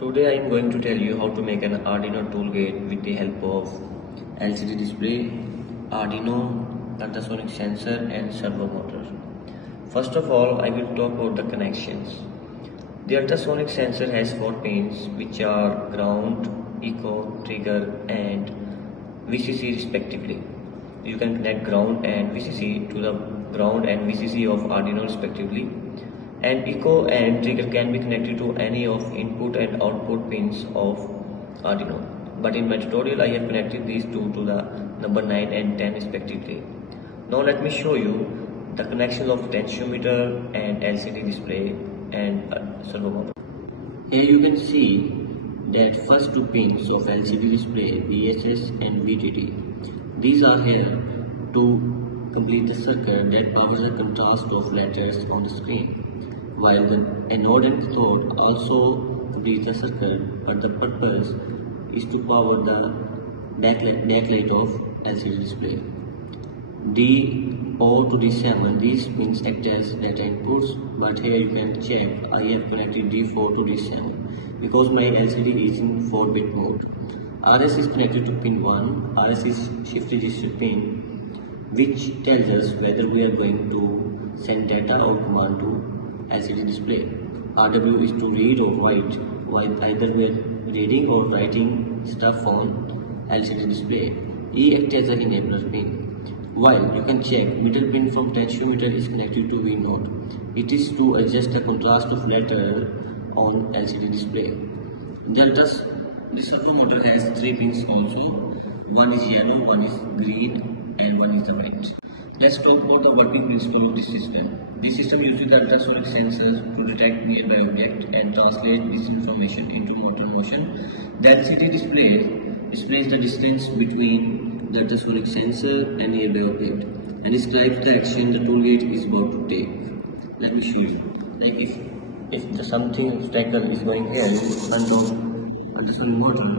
Today I am going to tell you how to make an Arduino toolgate with the help of LCD display, Arduino, ultrasonic sensor and servo motor. First of all, I will talk about the connections. The ultrasonic sensor has 4 pins which are ground, echo, trigger and VCC respectively. You can connect ground and VCC to the ground and VCC of Arduino respectively. And echo and trigger can be connected to any of input and output pins of Arduino. But in my tutorial I have connected these two to the number 9 and 10 respectively. Now let me show you the connections of potentiometer and LCD display and servo motor. Here you can see that first 2 pins of LCD display, VSS and VDD. These are here to complete the circuit that powers the contrast of letters on the screen, while the anode and cathode also complete the circuit, but the purpose is to power the backlight of LCD display. D0 to D7, these pins act as data inputs, but here you can check I have connected D4 to D7 because my LCD is in 4-bit mode. RS is connected to pin 1, RS is shift register pin, which tells us whether we are going to send data or command to LCD display. RW is to read or write, while either we are reading or writing stuff on LCD display. E acts as an enabler pin. While you can check middle pin from potentiometer is connected to V node. It is to adjust the contrast of letter on LCD display. The servo motor has 3 pins also. One is yellow, one is green and one is the red. Let's talk about the working principle of this system. This system uses the ultrasonic sensors to detect nearby object and translate this information into motor motion. The LCD displays the distance between the ultrasonic sensor and nearby object and describes the action the toolgate is about to take. Let me show you. Like if the something obstacle is going here in front of ultrasonic motor,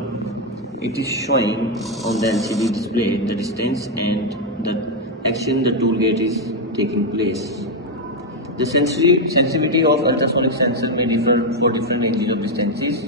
it is showing on the LCD display the distance and the action the toolgate is taking place. The sensitivity of ultrasonic sensor may differ for different ranges of distances.